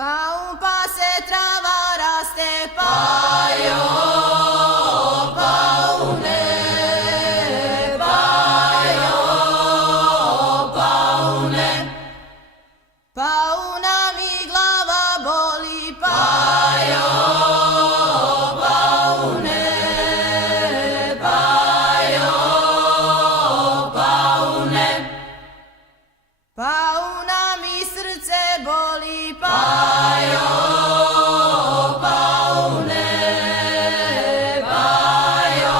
Paun pa se trava raste, Pajo, paune, pajo, paune. Pauna mi glava boli, Pajo, paune, pajo, paune. Pauna mi srce boli, Pajo, paune, pajo,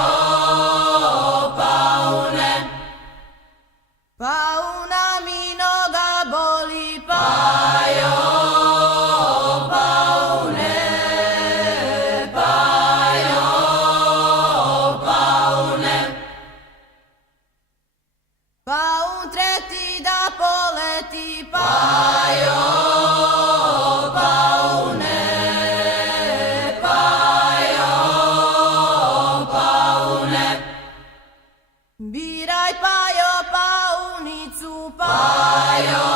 paune. Pauna mi noga boli, Pajo, paune, pajo, paune. Paun treti da poleti, Pajo, paune, pajo, paune. Biraj pajo paunicu, Pajo,